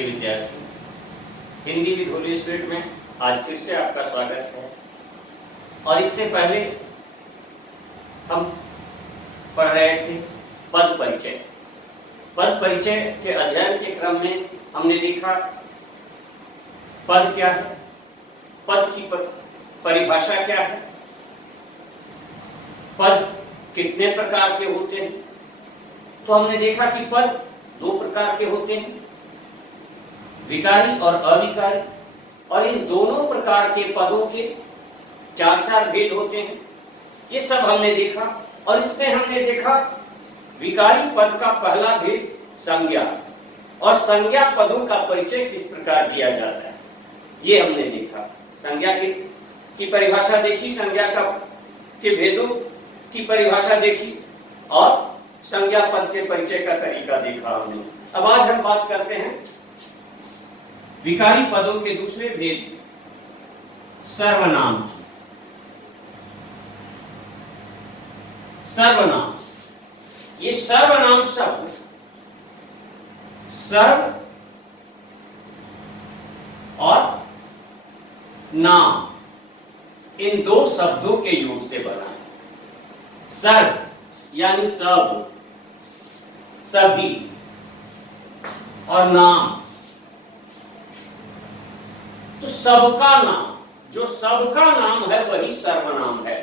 प्रिय विद्यार्थी, Hindi with Holi spirit में आज फिर से आपका स्वागत है। और इससे पहले हम पढ़ रहे थे पद परिचय। पद परिचय के अध्ययन के क्रम में हमने देखा पद क्या है, पद की परिभाषा क्या है, पद कितने प्रकार के होते हैं। तो हमने देखा कि पद दो प्रकार के होते हैं, विकारी और अविकारी, और इन दोनों प्रकार के पदों के चार चार भेद होते हैं। ये सब हमने देखा। और इसमें हमने देखा विकारी पद का पहला भेद संज्ञा, और संज्ञा पदों का परिचय किस प्रकार दिया जाता है, ये हमने देखा। संज्ञा की परिभाषा देखी, संज्ञा के भेदों की परिभाषा देखी, और संज्ञा पद के परिचय का तरीका देखा हमने। अब आज हम बात करते हैं विकारी पदों के दूसरे भेद सर्वनाम की। सर्वनाम, ये सर्वनाम शब्द सर्व और नाम, इन दो शब्दों के योग से बना है। सर्व यानी सब, सभी, और नाम तो सबका नाम, जो सबका नाम है वही सर्वनाम है।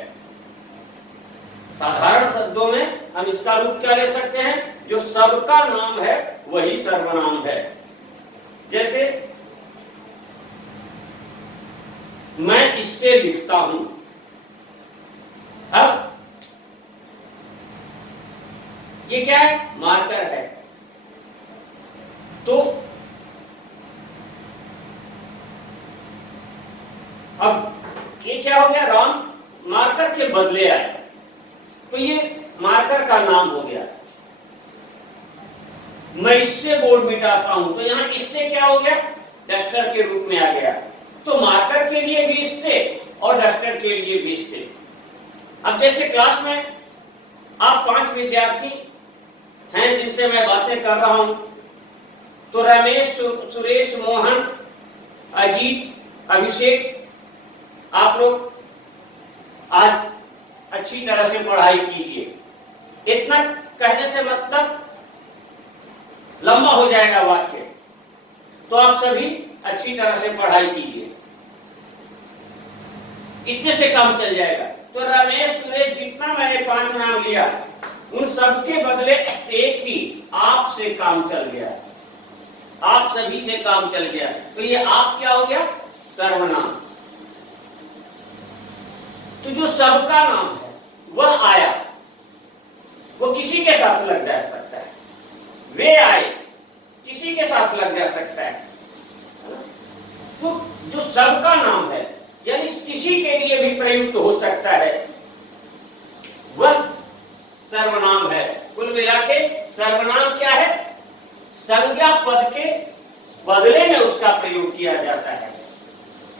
साधारण शब्दों में हम इसका रूप क्या ले सकते हैं, जो सबका नाम है वही सर्वनाम है। जैसे मैं इससे लिखता हूं, अब ये क्या है, मार्कर है। तो अब ये क्या हो गया, राम मार्कर के बदले आया, तो ये मार्कर का नाम हो गया। मैं इससे बोर्ड मिटाता हूं, तो यहां इससे क्या हो गया, डस्टर के रूप में आ गया। तो मार्कर के लिए भी इससे और डस्टर के लिए भी इससे। अब जैसे क्लास में आप 5 विद्यार्थी हैं जिनसे मैं बातें कर रहा हूं, तो रमेश, सुरेश, मोहन, अजीत, अभिषेक, आप लोग आज अच्छी तरह से पढ़ाई कीजिए। इतना कहने से मतलब लंबा हो जाएगा वाक्य, तो आप सभी अच्छी तरह से पढ़ाई कीजिए, इतने से काम चल जाएगा। तो रमेश, सुरेश, जितना मैंने 5 नाम लिया, उन सब के बदले एक ही आप से काम चल गया, आप सभी से काम चल गया। तो ये आप क्या हो गया, सर्वनाम। तो जो सबका नाम है वह आया, वो किसी के साथ लग जा सकता है, वे आए किसी के साथ लग जा सकता है। तो जो सबका नाम है यानी किसी के लिए भी प्रयुक्त हो सकता है, वह सर्वनाम है। कुल मिला के सर्वनाम क्या है, संज्ञा पद के बदले में उसका प्रयोग किया जाता है।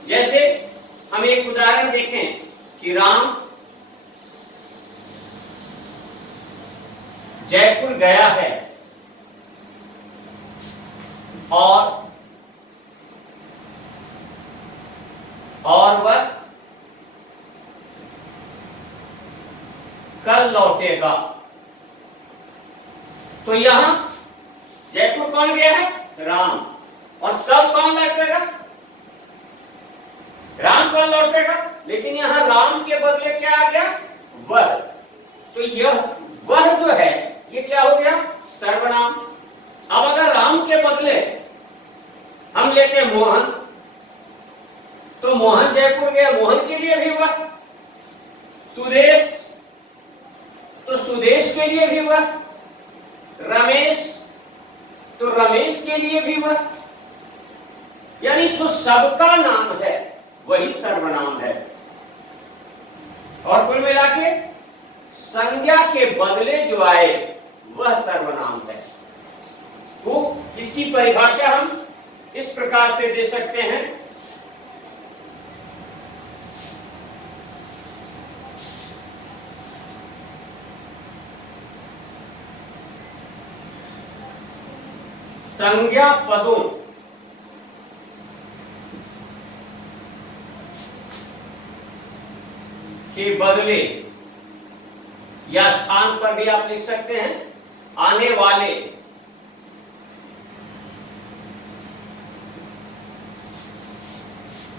जैसे हम एक उदाहरण देखें कि राम जयपुर गया है, और वह कल लौटेगा। तो यहां जयपुर कौन गया है, राम, और कल कौन लौटेगा, राम कल लौटेगा। लेकिन यहां राम के बदले क्या आ गया, वह। तो यह वह जो है ये क्या हो गया, सर्वनाम। अब अगर राम के बदले हम लेते मोहन, तो मोहन जयपुर गया, मोहन के लिए भी वह। सुदेश, तो सुदेश के लिए भी वह। रमेश, तो रमेश के लिए भी वह। यानी जो सबका नाम है वही सर्वनाम है। और कुल मिला के संज्ञा के बदले जो आए वह सर्वनाम है। तो इसकी परिभाषा हम इस प्रकार से दे सकते हैं, संज्ञा पदों के बदले या स्थान पर भी आप लिख सकते हैं आने वाले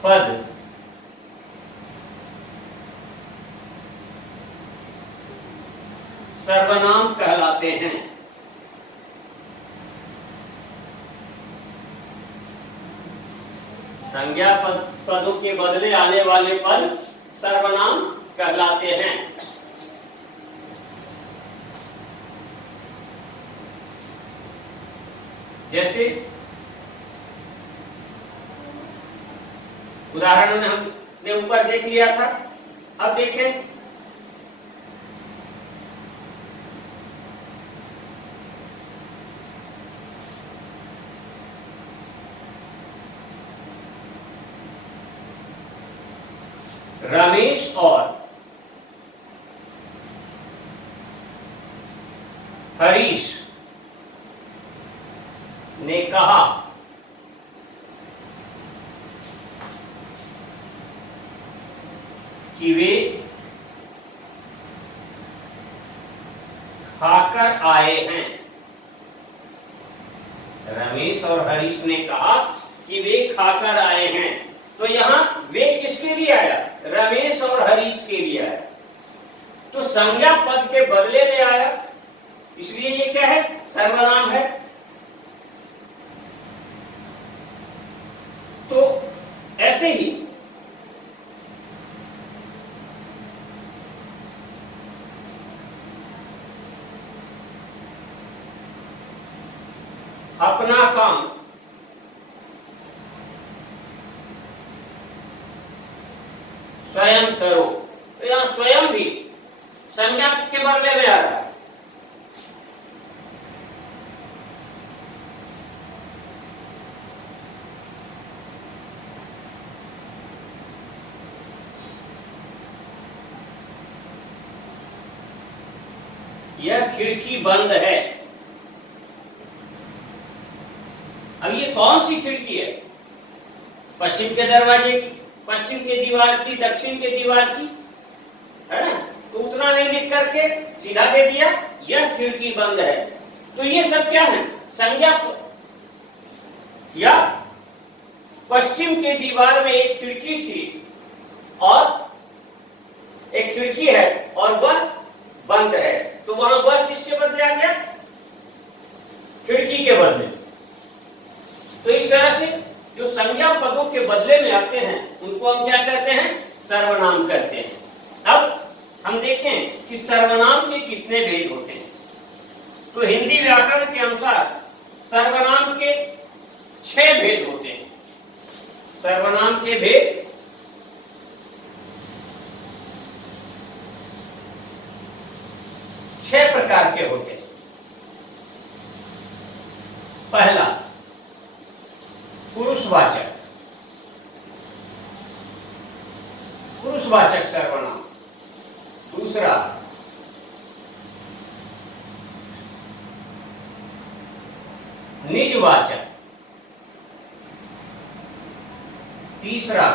पद सर्वनाम कहलाते हैं। संज्ञा पदों के बदले आने वाले पद सर्वनाम कहलाते हैं। जैसे उदाहरण में हमने ऊपर देख लिया था, अब देखें रमेश और हरीश ने कहा कि वे खाकर आए हैं। रमेश और हरीश ने कहा कि वे खाकर आए हैं। तो यहां वे किसके लिए आया? रमेश और हरीश के लिए आया। तो संज्ञा पद के बदले में आया, इसलिए ये क्या है? सर्वनाम है। तो ऐसे ही अपना काम स्वयं करो, तो यहां स्वयं भी संज्ञा के बदले में आ रहा है। यह खिड़की बंद है। अब ये कौन सी खिड़की है? पश्चिम के दरवाजे की, पश्चिम के दीवार की, दक्षिण के दीवार की, है ना? तो उतना नहीं लिख करके सीधा दे दिया यह खिड़की बंद है। तो ये सब क्या है? संज्ञा। या पश्चिम के दीवार में एक खिड़की थी और एक खिड़की है और वह बंद है, तो वहां वह किसके बदले आ गया? खिड़की के बदले। तो इस तरह से जो संज्ञा पदों के बदले में आते हैं उनको हम क्या कहते हैं? सर्वनाम कहते हैं। अब हम देखें कि सर्वनाम के कितने भेद होते हैं। तो हिंदी व्याकरण के अनुसार सर्वनाम के 6 भेद होते हैं। सर्वनाम के भेद 6 प्रकार के होते हैं। पहला पुरुषवाचक, पुरुषवाचक सर्वनाम। दूसरा निजवाचक। तीसरा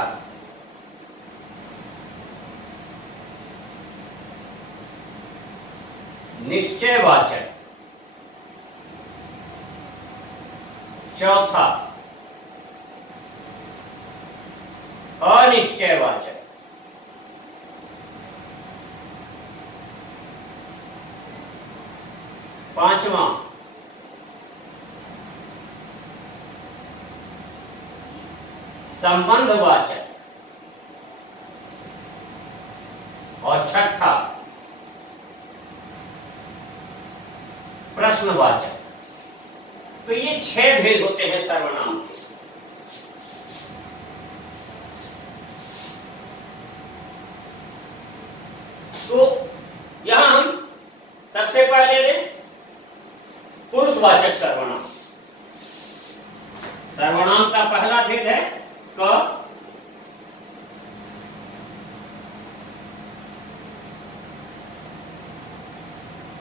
निश्चयवाचक। चौथा अनिश्चयवाचक। पांचवा संबंधवाचक। और छठा प्रश्नवाचक। तो ये 6 भेद होते हैं सर्वनाम के। तो यहां हम सबसे पहले लें पुरुषवाचक सर्वनाम। सर्वनाम का पहला भेद है क।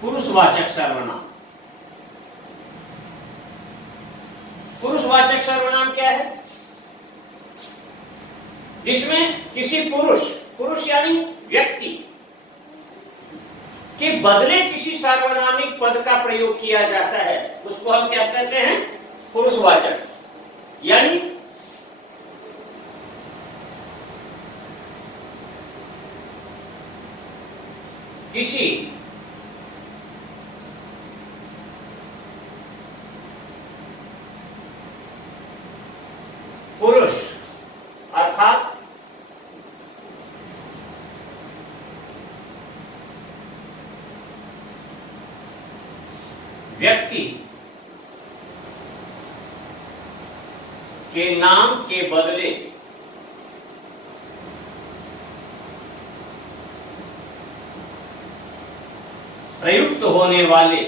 पुरुषवाचक सर्वनाम। पुरुषवाचक सर्वनाम क्या है? जिसमें किसी पुरुष, पुरुष यानी व्यक्ति के बदले किसी सार्वनामिक पद का प्रयोग किया जाता है उसको हम क्या कहते हैं? पुरुषवाचक। यानी किसी पुरुष अर्थात व्यक्ति के नाम के बदले प्रयुक्त होने वाले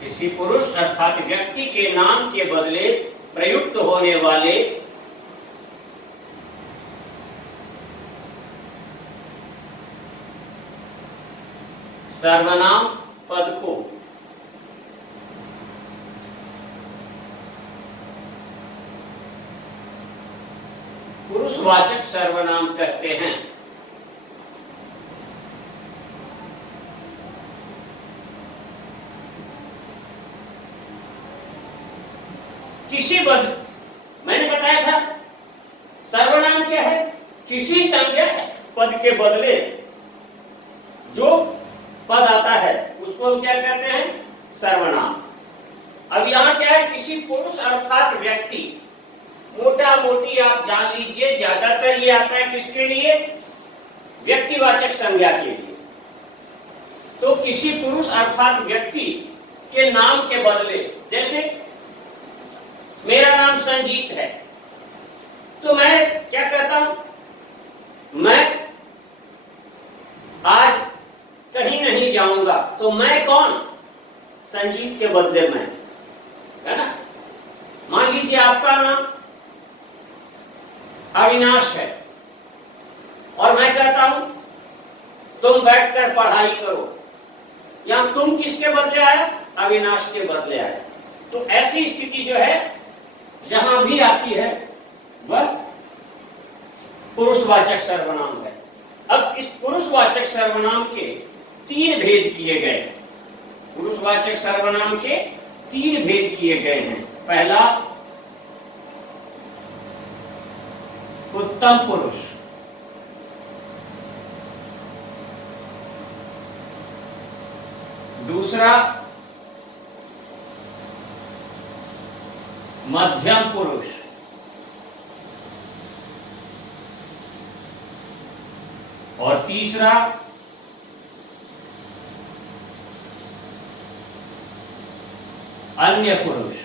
किसी पुरुष अर्थात व्यक्ति के नाम के बदले प्रयुक्त होने वाले सर्वनाम पद को पुरुषवाचक सर्वनाम कहते हैं। किसी बद मैंने बताया था सर्वनाम क्या है? किसी संज्ञा पद के बदले जो पद आता है उसको हम क्या कहते हैं? सर्वनाम। अब यहाँ क्या है? किसी पुरुष अर्थात व्यक्ति, मोटा मोटी आप जान लीजिए ज्यादातर ये आता है किसके लिए? व्यक्तिवाचक संज्ञा के लिए। तो किसी पुरुष अर्थात व्यक्ति के नाम के बदले, जैसे मेरा नाम संजीत है तो मैं क्या कहता हूं? मैं आज कहीं नहीं जाऊंगा। तो मैं कौन? संजीत के बदले मैं, है ना। मान लीजिए आपका नाम अविनाश है और मैं कहता हूं तुम बैठकर पढ़ाई करो। यहां तुम किसके बदले आया? अविनाश के बदले आया। तो ऐसी स्थिति जो है जहां भी आती है वह पुरुषवाचक सर्वनाम है। अब इस पुरुषवाचक सर्वनाम के 3 भेद किए गए। पुरुषवाचक सर्वनाम के 3 भेद किए गए हैं। पहला उत्तम पुरुष, दूसरा मध्यम पुरुष, और तीसरा अन्य पुरुष।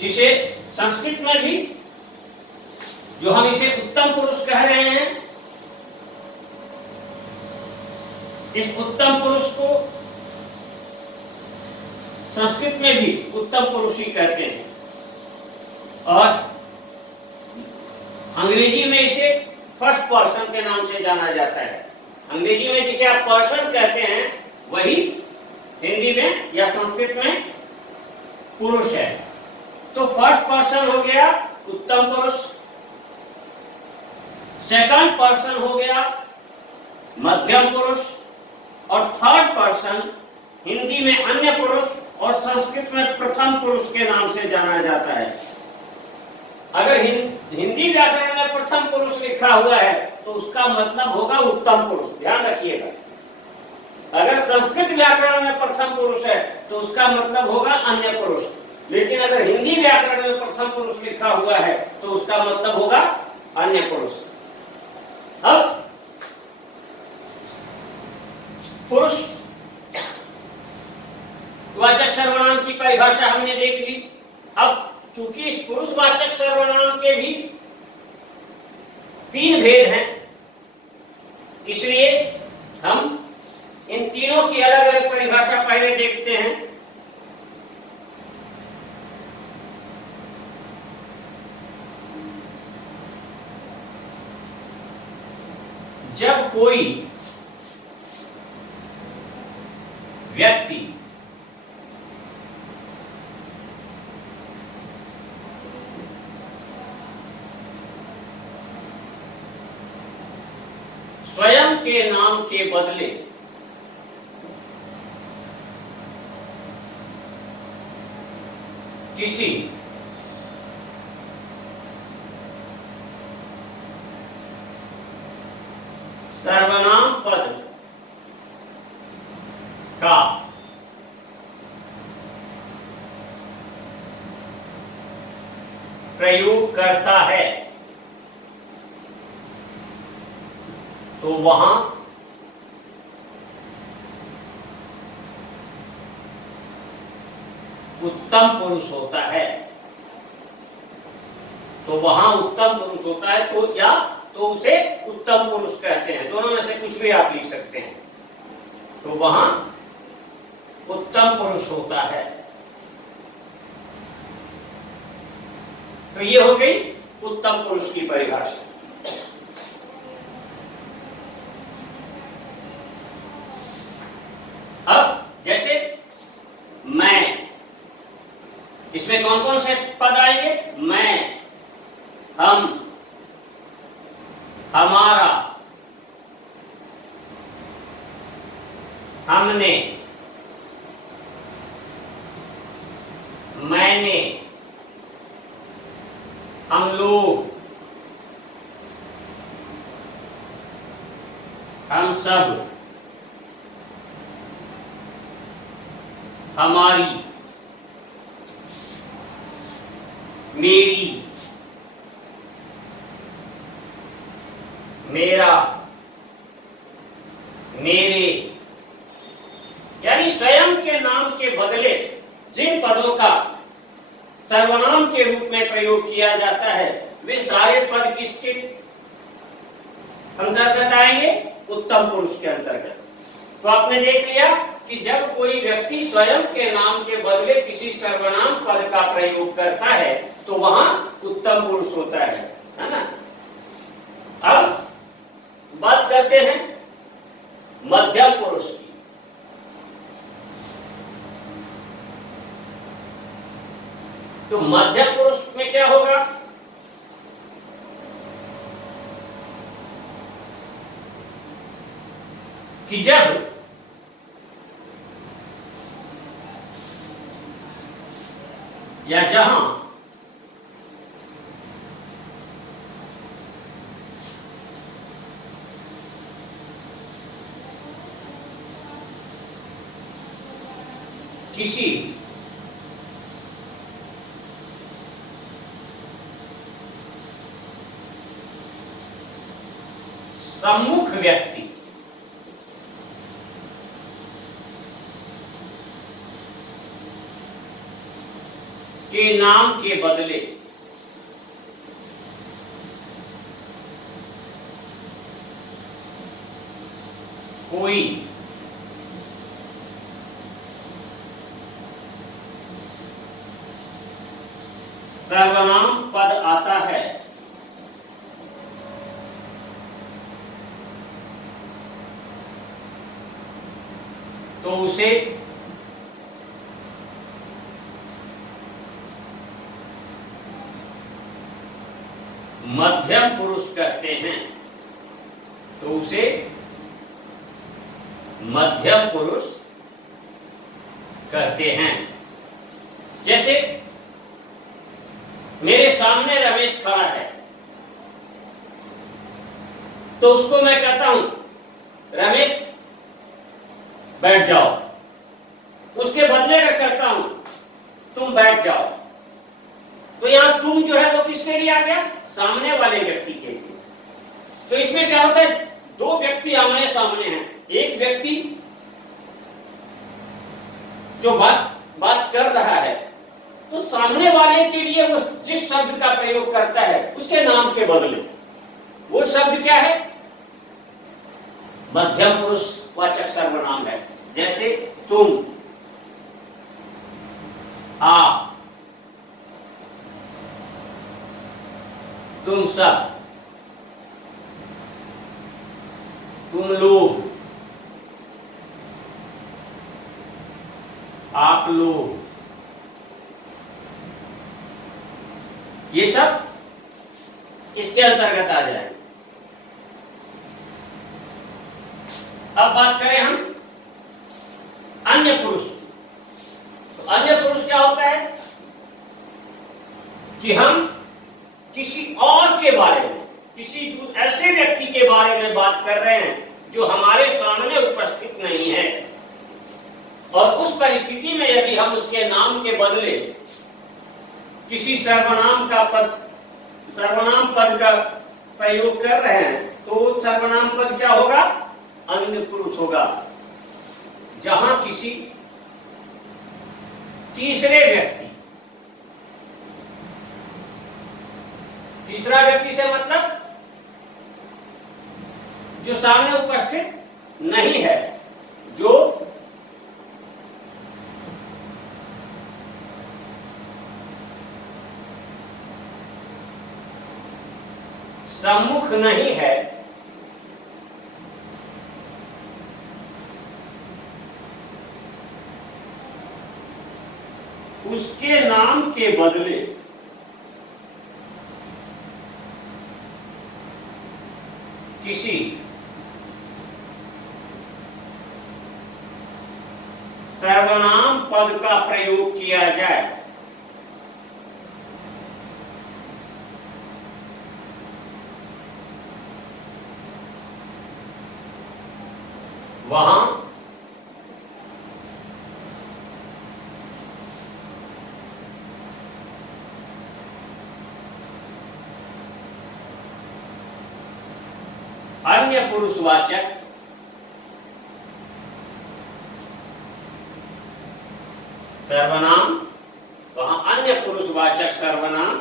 जिसे संस्कृत में भी जो हम इसे उत्तम पुरुष कह रहे हैं, इस उत्तम पुरुष को संस्कृत में भी उत्तम पुरुष ही कहते हैं और अंग्रेजी में इसे फर्स्ट पर्सन के नाम से जाना जाता है। अंग्रेजी में जिसे आप पर्सन कहते हैं वही हिंदी में या संस्कृत में पुरुष है। तो फर्स्ट पर्सन हो गया उत्तम पुरुष, सेकंड पर्सन हो गया मध्यम पुरुष, और थर्ड पर्सन हिंदी में अन्य पुरुष और संस्कृत में प्रथम पुरुष के नाम से जाना जाता है। अगर हिंदी व्याकरण में प्रथम पुरुष लिखा हुआ है तो उसका मतलब होगा उत्तम पुरुष, ध्यान रखिएगा। अगर संस्कृत व्याकरण में प्रथम पुरुष है तो उसका मतलब होगा अन्य पुरुष। लेकिन अगर हिंदी व्याकरण में प्रथम पुरुष लिखा हुआ है तो उसका मतलब होगा अन्य पुरुष। अब पुरुष वाचक सर्वनाम की परिभाषा हमने देख ली। अब चूंकि इस पुरुषवाचक सर्वनाम के भी 3 भेद हैं, इसलिए हम इन तीनों की अलग अलग परिभाषा पहले देखते हैं। जब कोई व्यक्ति स्वयं के नाम के बदले किसी सर्वनाम पद का प्रयोग करता है तो वहां उत्तम पुरुष होता है। तो वहां उत्तम पुरुष होता है तो या तो उसे उत्तम पुरुष कहते हैं, दोनों में से कुछ भी आप लिख सकते हैं। तो वहां उत्तम पुरुष होता है। तो ये हो गई उत्तम पुरुष की परिभाषा। अब जैसे मैं, इसमें कौन कौन से पद आएंगे? मैं, हम, हमारा, हमने, मैंने, हम लोग, हम सब, हमारी, मेरी, मेरा, मेरे, यानी स्वयं के नाम के बदले जिन पदों का सर्वनाम के रूप में प्रयोग किया जाता है वे सारे पद किसके अंतर्गत आएंगे? उत्तम पुरुष के अंतर्गत। तो आपने देख लिया कि जब कोई व्यक्ति स्वयं के नाम के बदले किसी सर्वनाम पद का प्रयोग करता है तो वहां उत्तम पुरुष होता है ना। अब बात करते हैं मध्यम पुरुष की। तो मध्यम पुरुष में क्या होगा? कि जब या जहां किसी सम्मुख व्यक्ति के नाम के बदले कोई सर्वनाम पद आता है तो उसे मध्यम पुरुष कहते हैं। तो उसे मध्यम पुरुष कहते हैं। जैसे मेरे सामने रमेश खड़ा है तो उसको मैं कहता हूं रमेश बैठ जाओ, उसके बदले में कहता हूं तुम बैठ जाओ। तो यहां तुम जो है वो किसके लिए आ गया? सामने वाले व्यक्ति के लिए। तो इसमें क्या होता है? दो व्यक्ति आमने सामने हैं। एक व्यक्ति जो बात कर रहा है तो सामने वाले के लिए वो जिस शब्द का प्रयोग करता है उसके नाम के बदले वो शब्द क्या है? मध्यम पुरुष वाचक सर्वनाम है। जैसे तुम, आप, तुम सब, तुम लोग, आप लोग, ये सब इसके अंतर्गत आ जाए। अब बात करें हम अन्य पुरुष। तो अन्य पुरुष क्या होता है कि हम किसी और के बारे में, किसी ऐसे व्यक्ति के बारे में बात कर रहे हैं जो हमारे सामने उपस्थित नहीं है, और उस परिस्थिति में यदि हम उसके नाम के बदले किसी सर्वनाम पद का प्रयोग कर रहे हैं, तो सर्वनाम पद क्या होगा? अन्य पुरुष होगा। जहां किसी तीसरे व्यक्ति, तीसरा व्यक्ति से मतलब जो सामने उपस्थित नहीं है, जो सम्मुख नहीं है, उसके नाम के बदले किसी सर्वनाम पद का प्रयोग किया जाए, वहां अन्य पुरुषवाचक सर्वनाम, वहां अन्य पुरुषवाचक सर्वनाम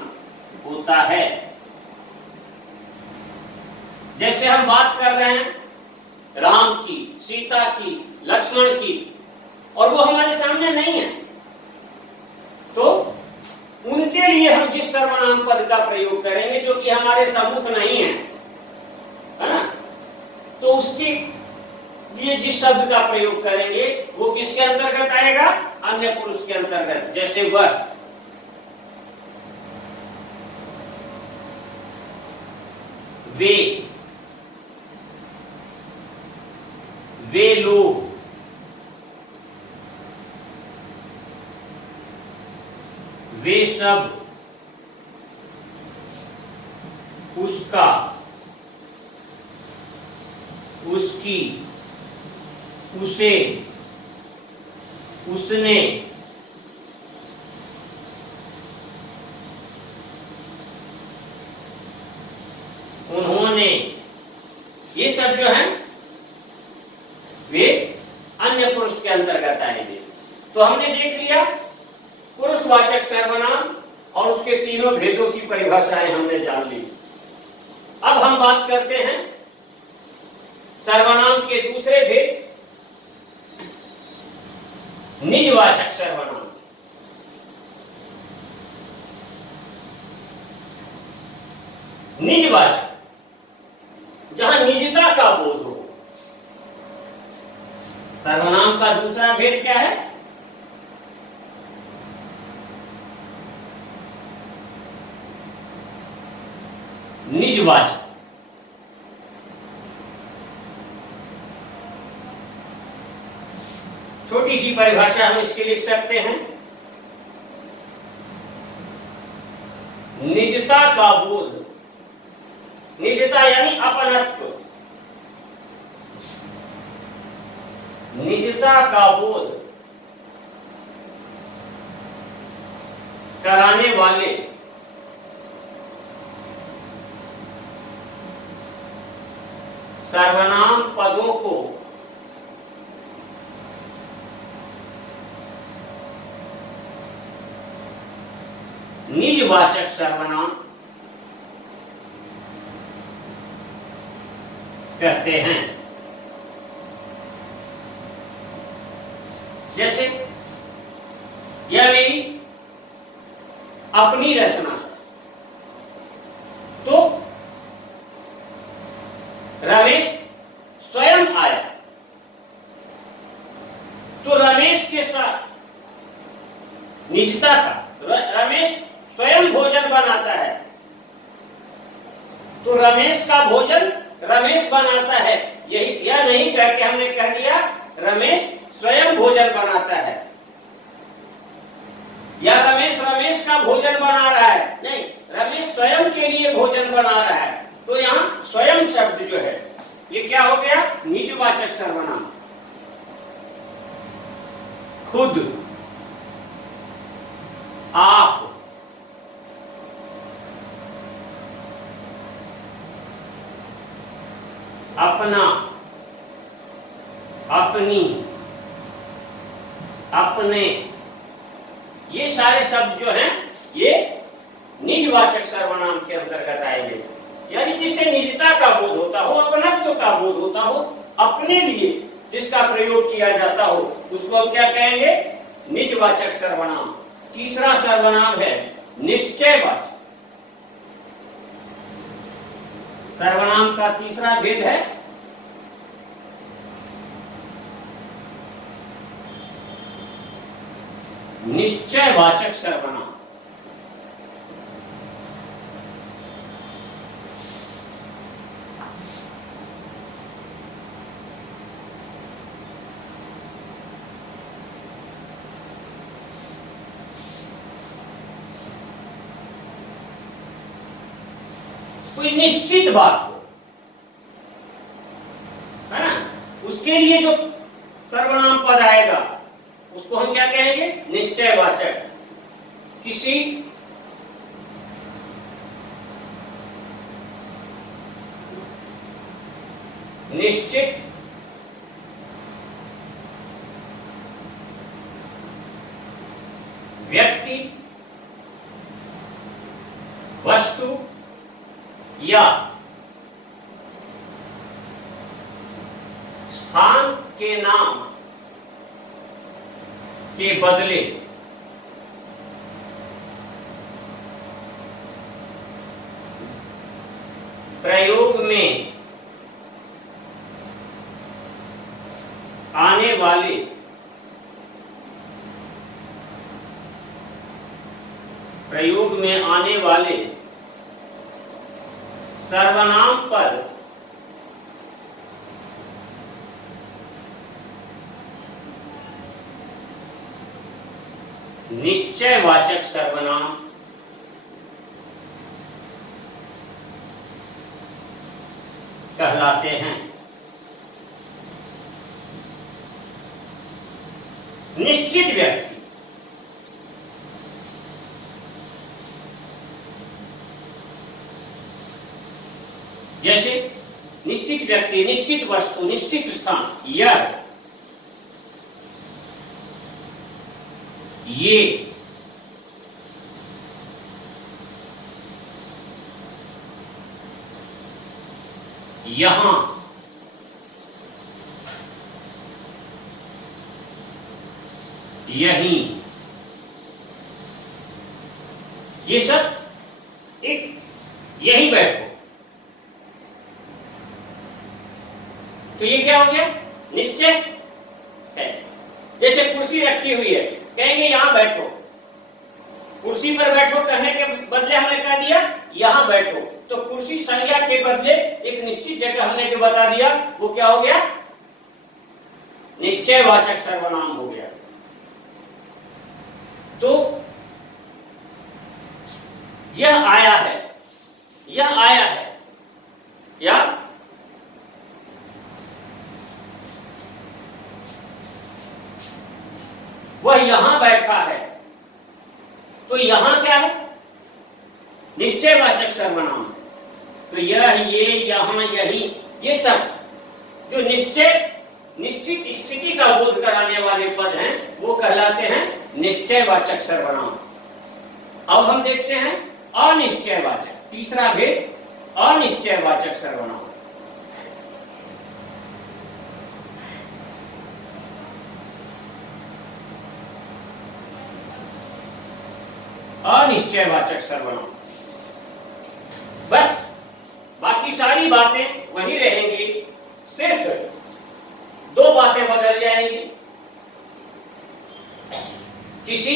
होता है। जैसे हम बात कर रहे हैं राम की, सीता की, लक्ष्मण की, और वो हमारे सामने नहीं है, तो उनके लिए हम जिस सर्वनाम पद का प्रयोग करेंगे जो कि हमारे सम्मुख नहीं है ना, तो उसके लिए जिस शब्द का प्रयोग करेंगे वो किसके अंतर्गत आएगा? अन्य पुरुष के अंतर्गत। जैसे वह, वे लोग, वे सब, उसका, उसकी, उसे, उसने, उन्होंने, ये सब जो है वे अन्य पुरुष के अंतर्गत आएंगे। तो हमने देख लिया पुरुषवाचक सर्वनाम और उसके तीनों भेदों की परिभाषाएं हमने जान ली। अब हम बात करते हैं सर्वनाम के दूसरे भेद, निजवाचक सर्वनाम। निजवाचक, जहां निजता का बोध हो। सर्वनाम का दूसरा भेद क्या है? निजवाचक। छोटी सी परिभाषा हम इसके लिख सकते हैं, निजता का बोध। निजता यानी अपनत्व, निजता का बोध कराने वाले सर्वनाम पदों को निजवाचक सर्वनाम कहते हैं। जैसे यह मेरी अपनी रचना है, तो रमेश स्वयं आया, तो रमेश के साथ निजता का, रमेश स्वयं भोजन बनाता है, तो रमेश का भोजन रमेश बनाता है, यही यह नहीं कह के हमने कह दिया रमेश स्वयं भोजन बनाता है या रमेश का भोजन बना रहा है, नहीं, रमेश स्वयं के लिए भोजन बना रहा है। तो यहाँ स्वयं शब्द जो है ये क्या हो गया, निजवाचक सर्वनाम। खुद, आप, अपना, अपनी, अपने, ये सारे शब्द जो हैं ये निजवाचक सर्वनाम के अंतर्गत आएंगे, यानी जिससे निजता का बोध होता हो, अपनत्व का बोध होता हो, अपने लिए जिसका प्रयोग किया जाता हो, उसको हम क्या कहेंगे, निजवाचक सर्वनाम। तीसरा सर्वनाम है निश्चयवाचक। सर्वनाम का तीसरा भेद है निश्चयवाचक सर्वनाम। कोई निश्चित बात हो, है ना, उसके लिए जो सर्वनाम पद आएगा उसको हम क्या कहेंगे, निश्चयवाचक। किसी निश्चित व्यक्ति, वस्तु या स्थान के नाम के बदले प्रयोग में आने वाले सर्वनाम पद निश्चयवाचक सर्वनाम कहलाते हैं। निश्चित व्यक्ति, जैसे निश्चित व्यक्ति, निश्चित वस्तु, निश्चित स्थान, यह, ये, यहां, यहीं, ये सब एक, यहीं बैठो, तो ये क्या हो गया, निश्चय है। जैसे कुर्सी रखी हुई है, कहेंगे यहां बैठो, कुर्सी पर बैठो कहने के बदले हमने कह दिया यहां बैठो, तो कुर्सी संज्ञा के बदले एक निश्चित जगह हमने जो बता दिया वो क्या हो गया, निश्चयवाचक सर्वनाम हो गया। तो यह आया है, यह आया है, या वह यहां बैठा है, तो यहां क्या है, निश्चयवाचक सर्वनाम। तो यह, ये, यहां, यही, ये सब जो निश्चित स्थिति का बोध कराने वाले पद हैं वो कहलाते हैं निश्चयवाचक सर्वनाम। अब हम देखते हैं अनिश्चयवाचक, तीसरा भेद, अनिश्चयवाचक सर्वनाम। अनिश्चयवाचक सर्वनाम, बस बाकी सारी बातें वही रहेंगी, सिर्फ दो बातें बदल जाएंगी। किसी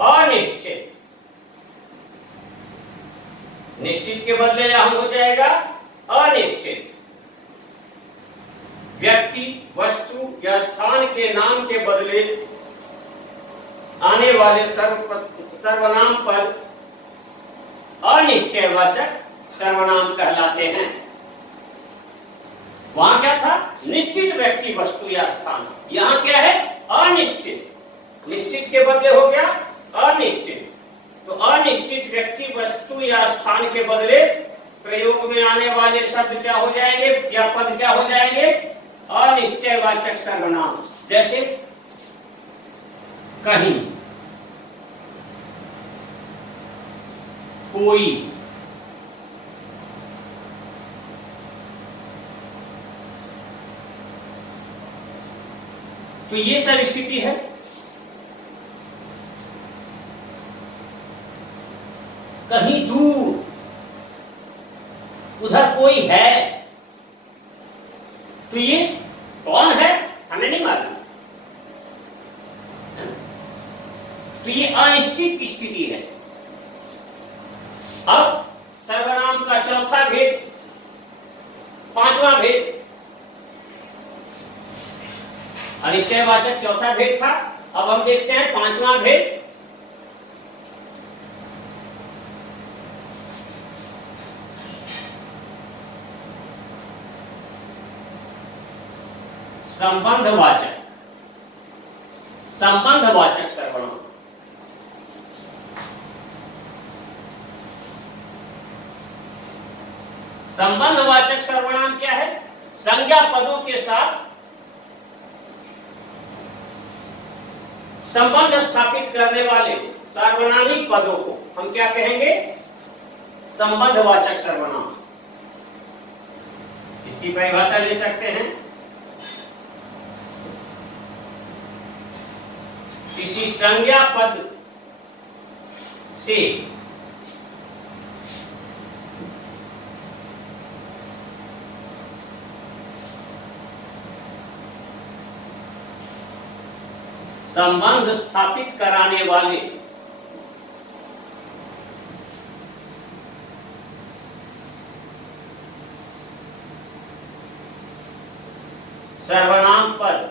अनिश्चित निश्चित के बदले यहां हो जाएगा अनिश्चित। व्यक्ति, वस्तु या स्थान के नाम के बदले आने वाले सर्वनाम पद अनिश्चयवाचक सर्वनाम कहलाते हैं। वहां क्या था? निश्चित व्यक्ति, वस्तु या स्थान। यहां क्या है? अनिश्चित। निश्चित के बदले हो गया अनिश्चित। तो अनिश्चित व्यक्ति, वस्तु या स्थान के बदले प्रयोग में आने वाले शब्द क्या हो जाएंगे या पद क्या हो जाएंगे? अनिश्चयवाचक सर्वनाम। जैसे कहीं, कोई, तो ये सब स्थिति है। कहीं दूर, उधर कोई है, तो ये कौन है हमें नहीं मालूम। तो ये अनिश्चित स्थिति है। अब सर्वनाम का चौथा भेद, पांचवा भेद, अनिश्चयवाचक चौथा भेद था। अब हम देखते हैं पांचवा भेद। संबंधवाचक, संबंधवाचक सर्वनाम। संबंधवाचक सर्वनाम क्या है? संज्ञा पदों के साथ संबंध स्थापित करने वाले सार्वनामिक पदों को हम क्या कहेंगे? संबंधवाचक सर्वनाम। इसकी परिभाषा ले सकते हैं। किसी संज्ञा पद से संबंध स्थापित कराने वाले सर्वनाम पद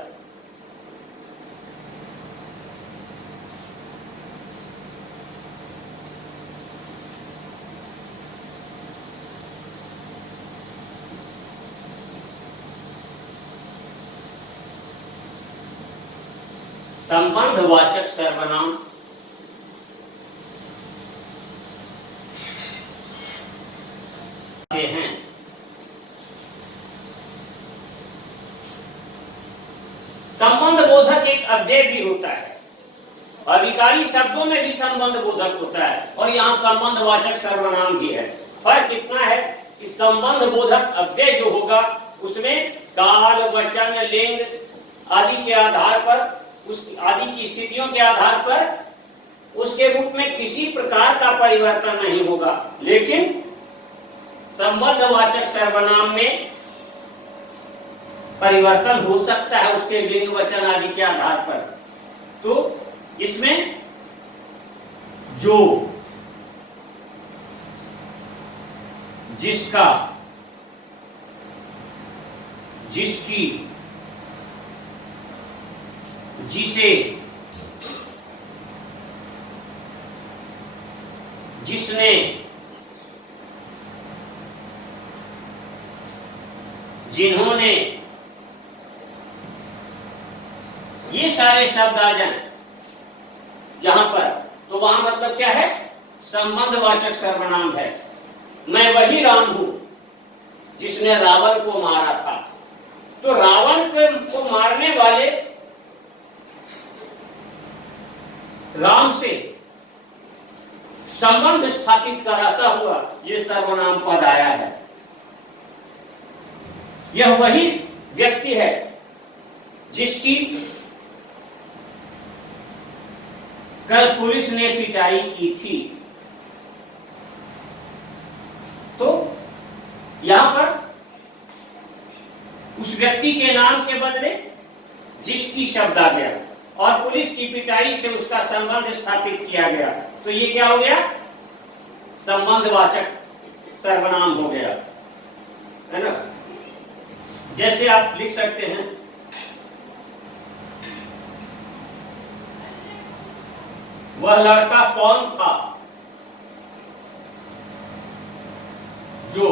संबंधवाचक सर्वनाम हैं। संबंध बोधक एक अव्यय भी होता है। अविकारी शब्दों में भी संबंध बोधक होता है और यहाँ संबंधवाचक सर्वनाम भी है। फर्क इतना है कि संबंध बोधक अव्यय जो होगा उसमें काल, वचन, लिंग आदि के आधार पर, उस आदि की स्थितियों के आधार पर उसके रूप में किसी प्रकार का परिवर्तन नहीं होगा। लेकिन संबंधवाचक सर्वनाम में परिवर्तन हो सकता है उसके लिंग, वचन आदि के आधार पर। तो इसमें जो, जिसका, जिसकी, जिसे, जिसने, जिन्होंने, ये सारे शब्द आ जाएं जहां पर, तो वहां मतलब क्या है? संबंधवाचक सर्वनाम है। मैं वही राम हूं जिसने रावण को मारा था। तो रावण को मारने वाले राम से संबंध स्थापित कराता हुआ यह सर्वनाम पद आया है। यह वही व्यक्ति है जिसकी कल पुलिस ने पिटाई की थी। तो यहां पर उस व्यक्ति के नाम के बदले जिसकी शब्द आ गया और पुलिस की पिटाई से उसका संबंध स्थापित किया गया। तो ये क्या हो गया? संबंधवाचक सर्वनाम हो गया, है ना। जैसे आप लिख सकते हैं, वह लड़का कौन था जो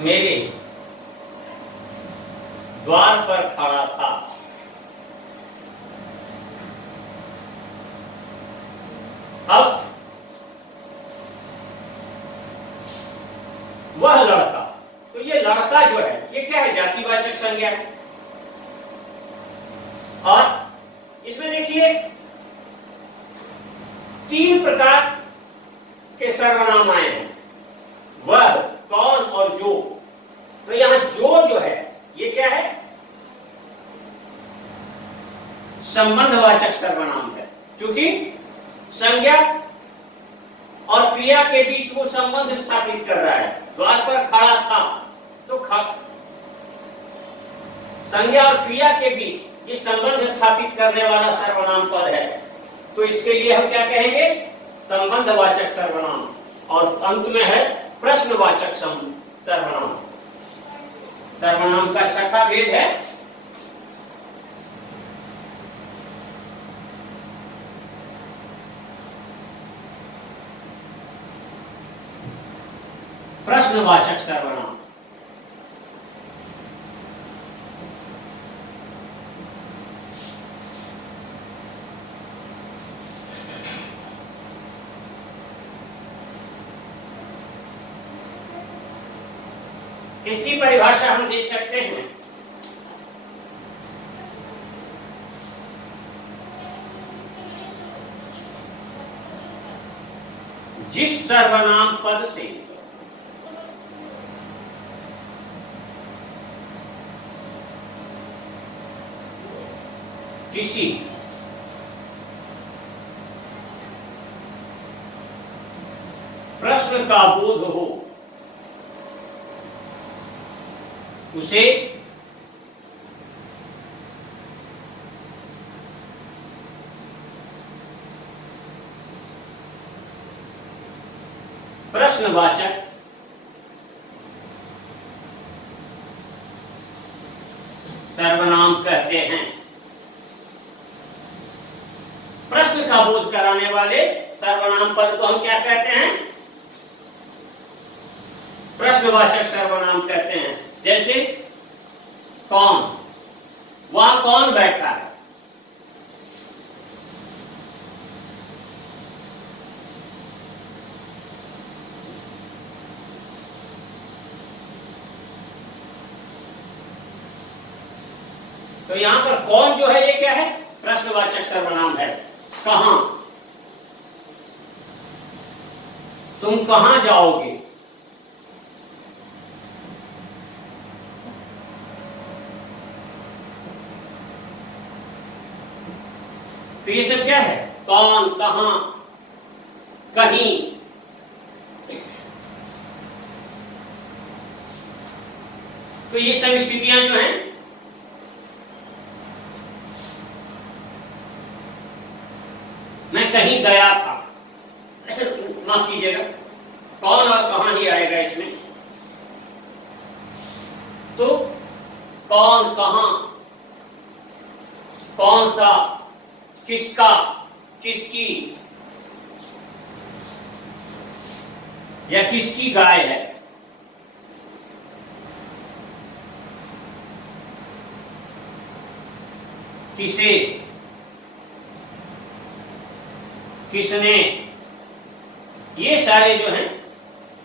मेरे द्वार पर खड़ा था। अब वह लड़का, तो ये लड़का जो है ये क्या है, जातिवाचक संज्ञा है। और इसमें देखिए 3 प्रकार के सर्वनाम आए हैं, वह, कौन और जो। तो यहां जो है ये क्या है, संबंधवाचक सर्वनाम है, क्योंकि संज्ञा और क्रिया के बीच वो संबंध स्थापित कर रहा है। द्वार पर खड़ा था, तो संज्ञा और क्रिया के बीच ये संबंध स्थापित करने वाला सर्वनाम पद है, तो इसके लिए हम क्या कहेंगे, संबंधवाचक सर्वनाम। और अंत में है प्रश्नवाचक सर्वनाम। सर्वनाम का छठा भेद है प्रश्नवाचक सर्वनाम। इसकी परिभाषा हम दे सकते हैं, जिस सर्वनाम पद से किसी प्रश्न का बोध हो, उसे प्रश्नवाचक सर्वनाम कहते हैं। प्रश्न का बोध कराने वाले सर्वनाम पद को हम क्या कहते हैं, प्रश्नवाचक सर्वनाम कहते हैं। जैसे कौन, वहां कौन बैठा है, तो यहां पर कौन जो है ये क्या है, प्रश्नवाचक सर्वनाम है। कहां, तुम कहां जाओगे, तो ये सब क्या है, कौन, कहां, कहीं। तो ये सब स्थितियां जो हैं मैं कहीं गया था, माफ कीजिएगा, कौन और कहां ही आएगा इसमें। तो कौन, कहां, कौन सा, किसका, किसकी, या किसकी गाय है, किसे, किसने, ये सारे जो हैं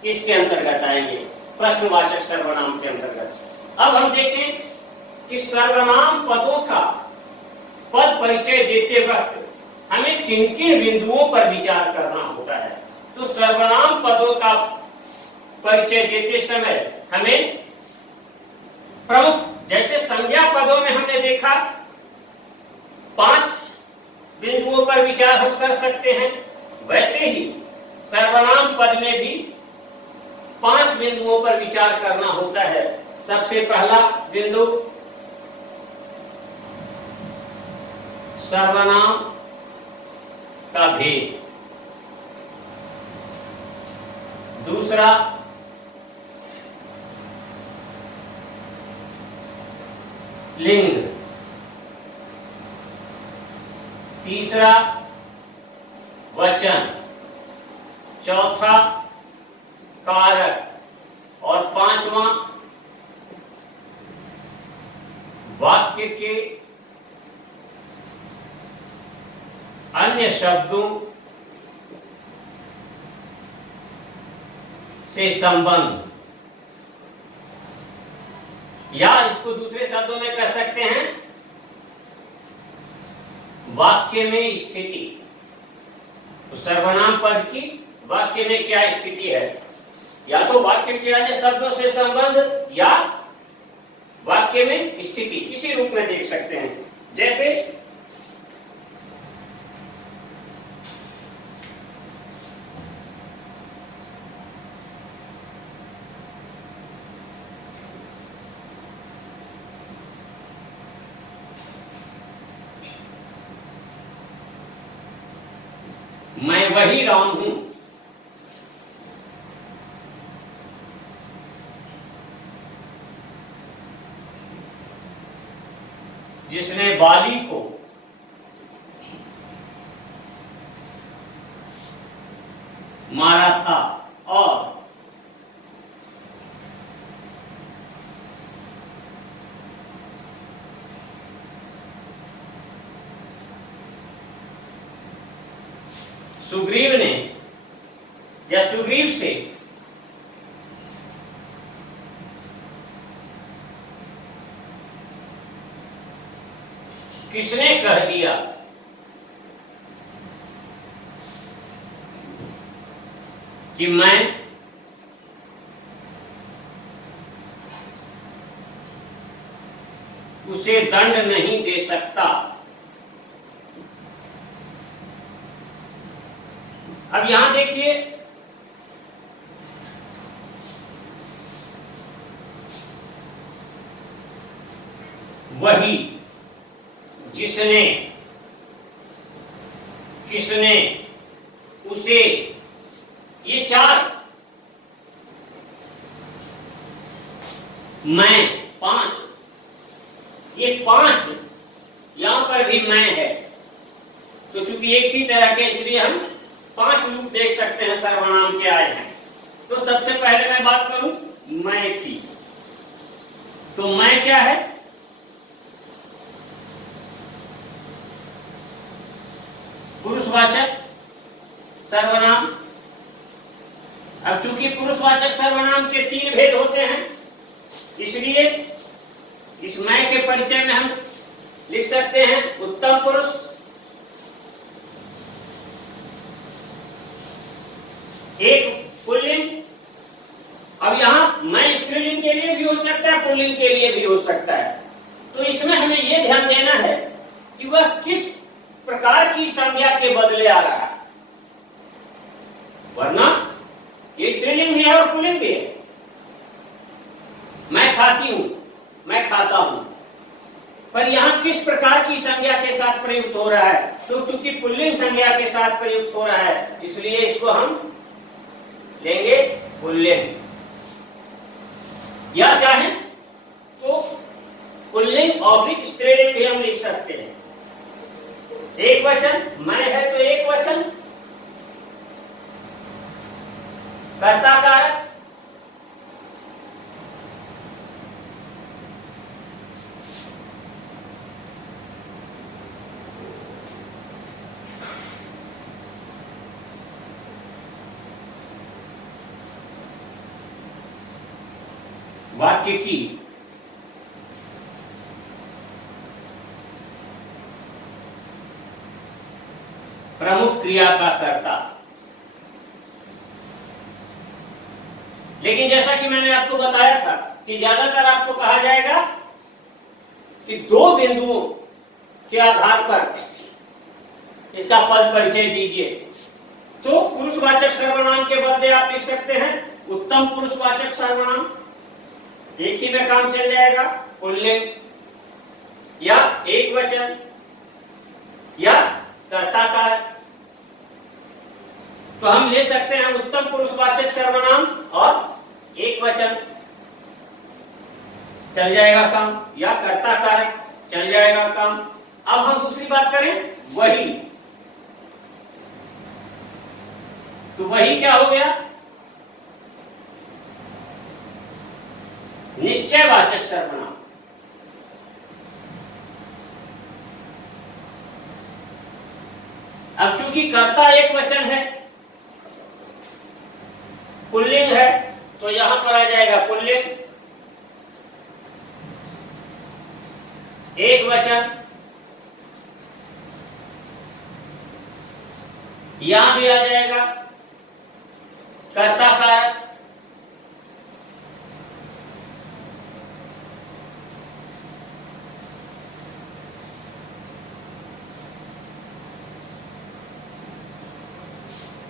इसके अंतर्गत आएंगे, प्रश्नवाचक सर्वनाम के अंतर्गत। अब हम देखें कि सर्वनाम पदों का पद परिचय देते वक्त हमें किन किन बिंदुओं पर विचार करना होता है। तो सर्वनाम पदों का परिचय देते समय हमें प्रमुख, जैसे संज्ञा पदों में हमने देखा 5 बिंदुओं पर विचार हम कर सकते हैं, वैसे ही सर्वनाम पद में भी 5 बिंदुओं पर विचार करना होता है। सबसे पहला बिंदु सर्वनाम का भेद। दूसरा, लिंग। तीसरा, वचन। चौथा, कारक। और पांचवा, वाक्य के अन्य शब्दों से संबंध, या इसको दूसरे शब्दों में कह सकते हैं वाक्य में स्थिति। तो सर्वनाम पद की वाक्य में क्या स्थिति है, या तो वाक्य के अन्य शब्दों से संबंध या वाक्य में स्थिति, किसी रूप में देख सकते हैं। जैसे मैं वही राम हूं। जिसने बाली को मारा था और सुग्रीव ने या सुग्रीव से किसने कह दिया कि मैं उसे दंड नहीं दे सकता। अब यहां देखिए, वही, जिसने, किसने, उसे, ये चार, मैं, पांच, ये पांच, यहां पर भी मैं है। तो चूंकि एक ही तरह के, इसलिए हम पांच रूप देख सकते हैं सर्वनाम के आए हैं। तो सबसे पहले मैं बात करूं मैं की। तो मैं क्या है, पुरुषवाचक सर्वनाम। अब चूंकि पुरुषवाचक सर्वनाम के तीन भेद होते हैं, इसलिए इस मैं के परिचय में हम लिख सकते हैं उत्तम पुरुष, एक पुल्लिंग। अब यहां मैं स्त्रीलिंग के लिए भी हो सकता है, पुल्लिंग के लिए भी हो सकता है। तो इसमें हमें यह ध्यान देना है कि वह किस प्रकार की संज्ञा के बदले आ रहा है, वरना ये स्त्रीलिंग भी है और पुल्लिंग भी है। मैं खाती हूं, मैं खाता हूं, पर यहां किस प्रकार की संज्ञा के साथ प्रयुक्त हो रहा है? तो चूंकि पुल्लिंग संज्ञा के साथ प्रयुक्त हो रहा है, इसलिए इसको हम लेंगे पुल्लिंग। या चाहें तो पुल्लिंग ऑब्लिक स्त्रीलिंग भी हम लिख सकते हैं। एक वचन मैं है तो एक वचन, कर्ता कारक, वाक्य की प्रमुख क्रिया का कर्ता। लेकिन जैसा कि मैंने आपको बताया था कि ज्यादातर आपको कहा जाएगा कि दो बिंदुओं के आधार पर इसका पद परिचय दीजिए। तो पुरुषवाचक सर्वनाम के बदले आप लिख सकते हैं उत्तम पुरुषवाचक सर्वनाम, एक ही में काम चल जाएगा, पुल्लिंग या एक वचन, या कर्ता कारक। तो हम ले सकते हैं उत्तम पुरुषवाचक सर्वनाम और एक वचन, चल जाएगा काम, या कर्ता कारक चल जाएगा काम। अब हम दूसरी बात करें, वही। तो वही क्या हो गया? निश्चयवाचक सर्वनाम। अब चूंकि कर्ता एक वचन है, पुल्लिंग है, तो यहां पर आ जाएगा पुल्लिंग, एक वचन। यहां भी आ जाएगा कर्ता कारक।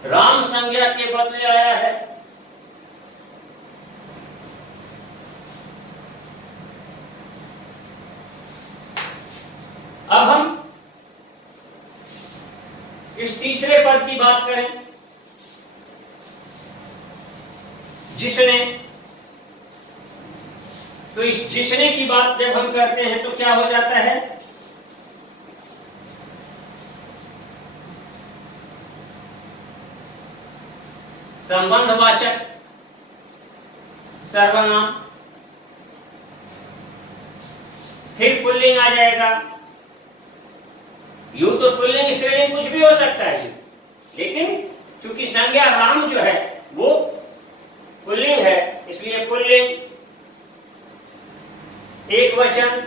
राम संज्ञा के बदले आया है। अब हम इस तीसरे पद की बात करें, जिसने। तो इस जिसने की बात जब हम करते हैं तो क्या हो जाता है? संबंधवाचक सर्वनाम, फिर पुल्लिंग आ जाएगा। यूं तो पुल्लिंग स्त्रीलिंग कुछ भी हो सकता है, लेकिन चूंकि संज्ञा राम जो है वो पुल्लिंग है, इसलिए पुल्लिंग, एक वचन।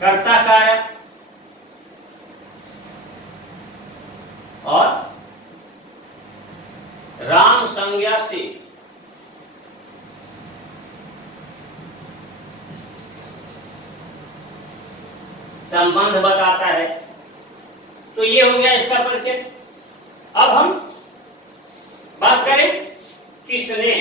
कर्ता कारक और राम संज्ञा से संबंध बताता है। तो ये हो गया इसका परिचय। अब हम बात करें किसने।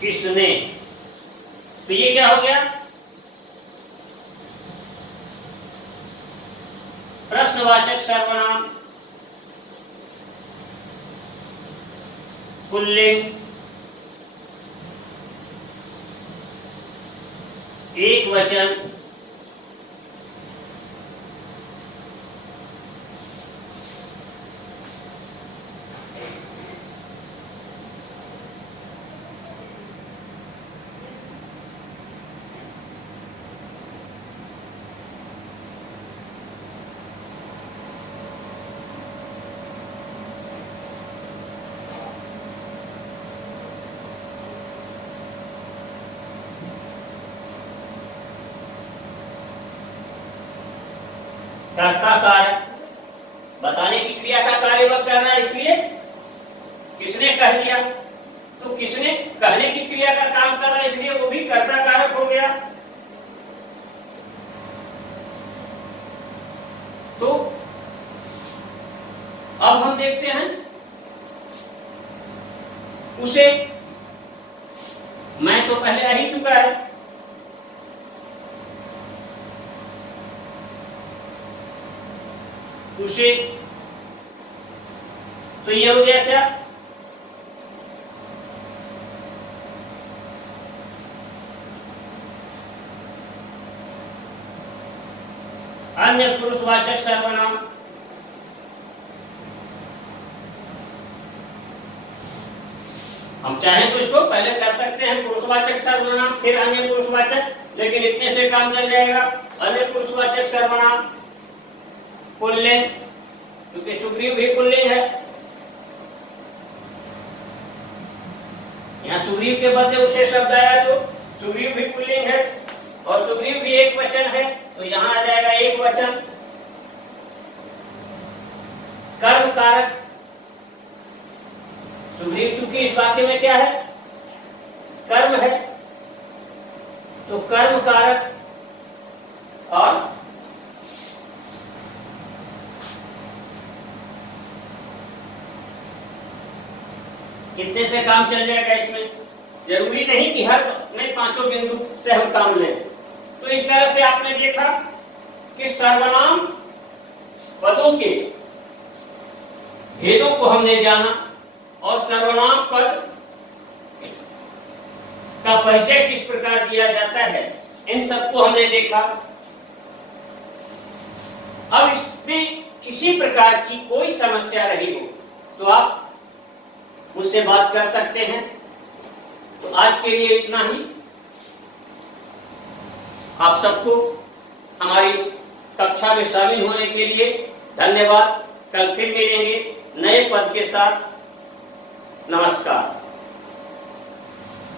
किसने, तो ये क्या हो गया? प्रश्नवाचक सर्वनाम, पुल्लिंग, एक वचन। कर्ता कारक, बताने की क्रिया का कार्य वह कर रहा है, इसलिए किसने कह दिया। तो किसने कहने की क्रिया का काम कर रहा है, इसलिए वो भी कर्ता कारक हो गया। तो अब हम देखते हैं उसे। मैं तो पहले आ ही चुका है। उसे, तो ये हो गया क्या? अन्य पुरुषवाचक सर्वनाम, हम चाहें तो इसको पहले कर सकते हैं पुरुषवाचक सर्वनाम फिर अन्य पुरुषवाचक, लेकिन इतने से काम चल जाएगा। अन्य पुरुषवाचक सर्वनाम पुल्लिंग, क्योंकि सुग्रीव भी पुल्लिंग है, यहाँ सुग्रीव के बदले उसे शब्द आया तो सुग्रीव भी पुल्लिंग है, और सुग्रीव भी एक वचन है, तो यहाँ आ जाएगा एक वचन। कर्म कारक, सुग्रीव चूंकि इस वाक्य में क्या है, कर्म है, तो कर्म कारक और कितने से काम चल जाएगा इसमें, जरूरी नहीं कि हर में पांचों बिंदु से हम काम लें। तो इस तरह से आपने देखा कि सर्वनाम पदों के भेदों को हमने जाना और सर्वनाम पद का परिचय किस प्रकार दिया जाता है, इन सबको हमने देखा। अब इसमें किसी प्रकार की कोई समस्या रही हो तो आप मुझसे बात कर सकते हैं। तो आज के लिए इतना ही। आप सबको हमारी कक्षा में शामिल होने के लिए धन्यवाद। कल फिर मिलेंगे नए पद के साथ। नमस्कार।